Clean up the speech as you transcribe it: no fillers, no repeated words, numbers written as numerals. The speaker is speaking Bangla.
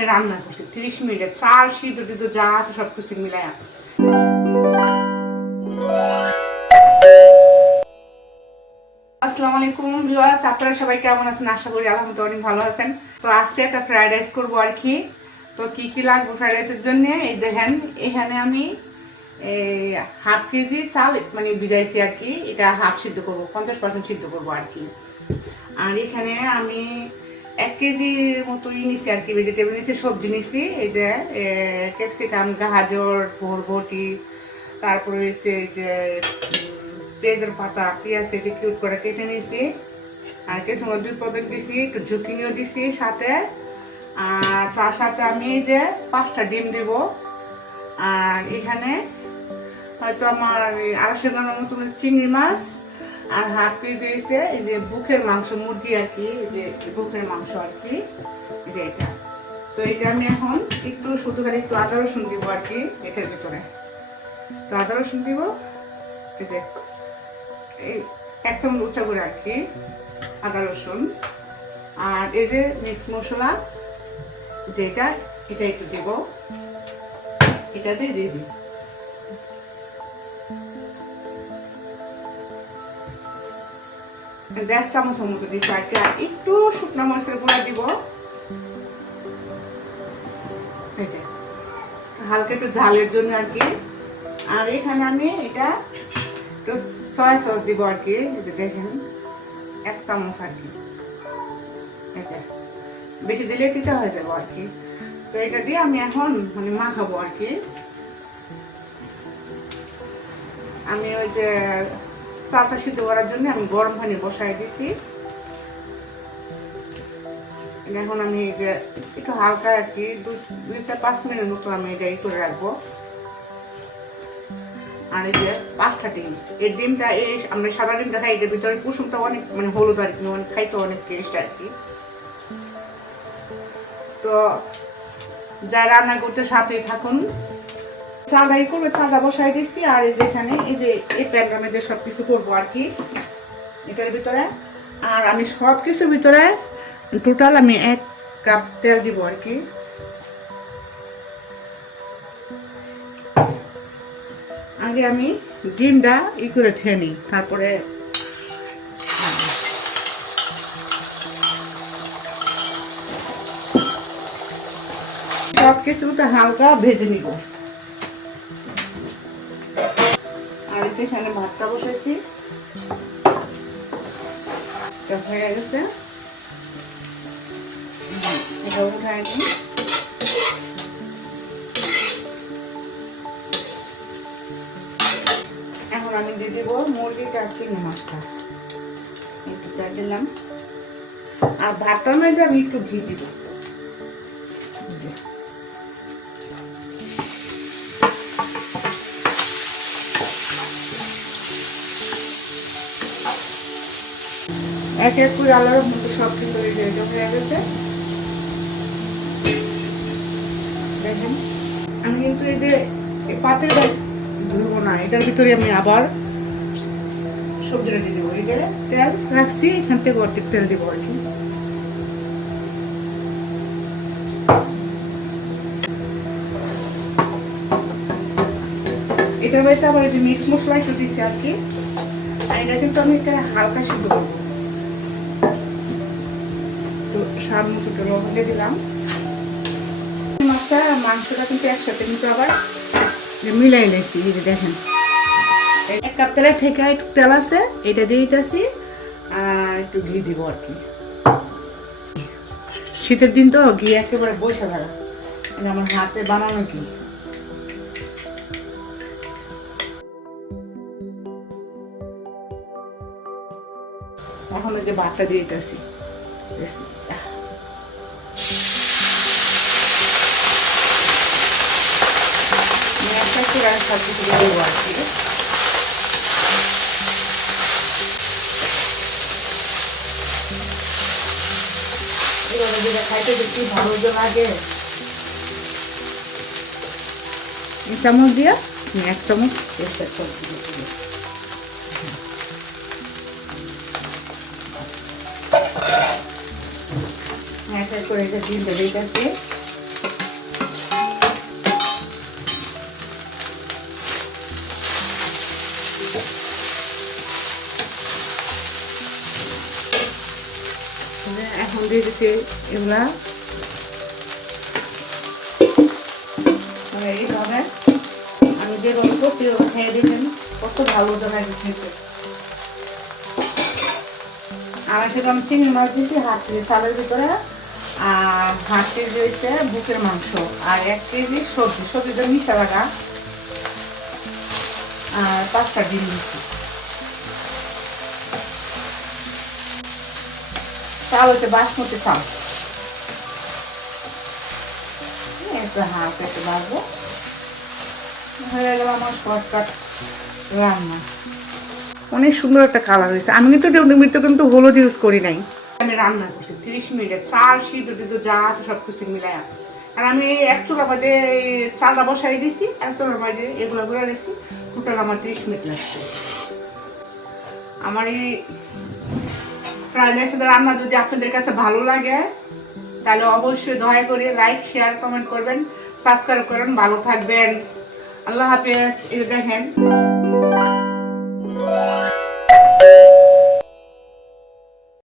আমি রান্না করছি 30 মিনিটে, চাল সিদ্ধ টিদ্ধ যা আছে সব কিছু মিলাই। আসসালামু আলাইকুম ভিউয়ার্স, আপনারা সবাই কেমন আছেন? আশা করি আলহামদুলিল্লাহ অনেক ভালো আছেন। তো আজকে একটা ফ্রাইড রাইস করবো আর কি। তো কি কি লাগবে ফ্রাইড রাইসের জন্য, এই দেখেন এখানে আমি হাফ কেজি চাল মানে ভিজাইছি আর কি। এটা হাফ সিদ্ধ করবো, 50% সিদ্ধ করবো আর কি। আর এখানে আমি 1 কেজির মতো নিছি আর কি, ভেজিটেবল নিছি, সবজি নিছি। এই যে ক্যাপসিকাম, গাজর, বরবটি, তারপরে হচ্ছে এই যে পেঁয়াজের পাতা, পেঁয়াজ যে কিউট করে কেটে নিয়েছি। আর কিছু দুধ পদক দিছি, একটু ঝুঁকিনিও দিছি সাথে। আর তার সাথে আমি এই যে 5টা ডিম দিব। আর এখানে হয়তো আমার 250 গ্রামের মতো চিংড়ি মাছ, আর হাফ কেজি এসে এই যে বুকের মাংস, মুরগি আর কি, এই যে বুকের মাংস আর কি, এই যে এটা। তো এটা আমি এখন একটু শুধু খালি একটু আদা রসুন দিব আর কি এটার ভিতরে। তো আদা রসুন দিব এই যে এই 1 চামচ উঁচা করে আর কি আদা রসুন। আর এই যে মিক্স মশলা যেটা, এটা একটু দেব, এটাতে দিয়ে দিই। 1.5 চামচের মতো দিচ্ছি আর কি। আর একটু শুকনো মরিচের গুঁড়া দিব, এই যে হালকা একটু ঝালের জন্য আর কি। আর এখানে আমি এটা একটু সয়া সস দিব আর কি, এই যে দেখেন 1 চামচ আর কি। এই যে বেশি দিলে তিতা হয়ে যাবো আর কি। তো এটা দিয়ে আমি এখন মানে মাখাবো আর কি। আমি ওই যে চালটা সিদ্ধ করার জন্য আমি গরম পানি বসাই দিছি। এখন আমি এই যে একটু হালকা আর কি 2-5 মিনিট মতো আমি এটা করে রাখবো। আর এই যে 5টা ডিম, এই ডিমটা এই আমরা সাদা ডিমটা খাই, এটার ভিতরে কুসুমটা অনেক মানে হলুদ আর কি, অনেক খাইতে অনেক টেস্ট আর কি। তো যা রান্না করতে সাথেই থাকুন। চালটাই করবো, চালটা বসাই দিচ্ছি। আর এই যেখানে এই যে এই প্যানটার মধ্যে সব কিছু করবো আর কি এটার ভিতরে। আর আমি সব কিছুর ভিতরে টোটাল আমি 1 কাপ তেল দিব আর কি। আগে আমি ডিমটা করে ঠেয়ে নিই, তারপরে সব কিছুটা হালকা ভেজে নিব। আর এখানে ভাতটা বসাইছি, হয়ে গেছে, এটা উঠায় নিই। এখন আমি দিয়ে দেবো মুরগিটা আর চিংড়ি মাছটা, একটু দিয়ে দিলাম। আর ভাতটার মধ্যে আমি একটু ঘি দিব, এক এক করে আলাদা মতো সব কিছু হয়ে গেছে। দেখেন আমি কিন্তু এই যে পাতের ধরবো না, এটার ভিতরে আমি আবার সবজিটা দিয়ে দেবো। এই যে তেল রাখছি, এখান থেকে অর্ধেক তেল দেবো আর কি। এটার মধ্যে আবার এই যে মিক্স মশলা একটু দিচ্ছি আর কি। আর এটা কিন্তু আমি এটা হালকা সিদ্ধ করবো। তো স্বাদ মতো লবণ দিয়ে দিলাম। মাছটা মাংসটা কিন্তু একসাথে কিন্তু আবার মিলাই নিয়েছি। এই যে দেখেন 1 কাপ তেলের থেকে একটু তেল আছে, এটা দিয়ে দিতেছি। আর একটু ঘি দিব আর কি। শীতের দিন তো ঘি একেবারে বসে থাকা, এটা আমার হাতে বানানো ঘি। এখন ওই যে ভাতটা দিয়ে দিতেছি, সব কিছু দিয়ে দেবো আর কি। এভাবে যেটা খাইতে দেখি ভালো যে লাগে। চামচ দিয়া 1 চামচ সবজি দিয়ে এক এক করে এটা ডিমটা দিতেছি। এখন দিয়ে দিচ্ছি এগুলা এইভাবে আমি যেভাবে করছি খেয়ে দিবেন, কত ভালো জমায় খেতে। আর সেটা আমি চিংড়ি মাছ দিয়েছি হাফ কেজি চালের ভিতরে, আর হাফ কেজি হয়েছে বুকের মাংস, আর 1 কেজি সবজি, সবজিটা মিশা লাগা, আর 5টা ডিম দিচ্ছি। চাল হচ্ছে বাসমতি চাল, একটু হাফ একটু বাড়বো, হয়ে গেল আমার শর্টকাট রান্না। অনেক সুন্দর একটা কালার হয়েছে। আমি কিন্তু হলুদ ইউজ করি নাই। আমি রান্না করছি 30 মিনিটে, চাল সিদ্ধ টিদ্ধ যা আছে সব কিছু মিলাই। আর আমি এক চুলা বাদে চালটা বসাই দিছি, এক চুলার বাদে এগুলো গুঁড়া দিয়েছি, টোটাল আমার 30 মিনিট লাগছে। আমার এই ফ্রাইড রাইসের রান্না যদি আপনাদের কাছে ভালো লাগে তাহলে অবশ্যই দয়া করে লাইক শেয়ার কমেন্ট করবেন, সাবস্ক্রাইব করবেন। ভালো থাকবেন, আল্লাহ হাফেজ। এই দেখেন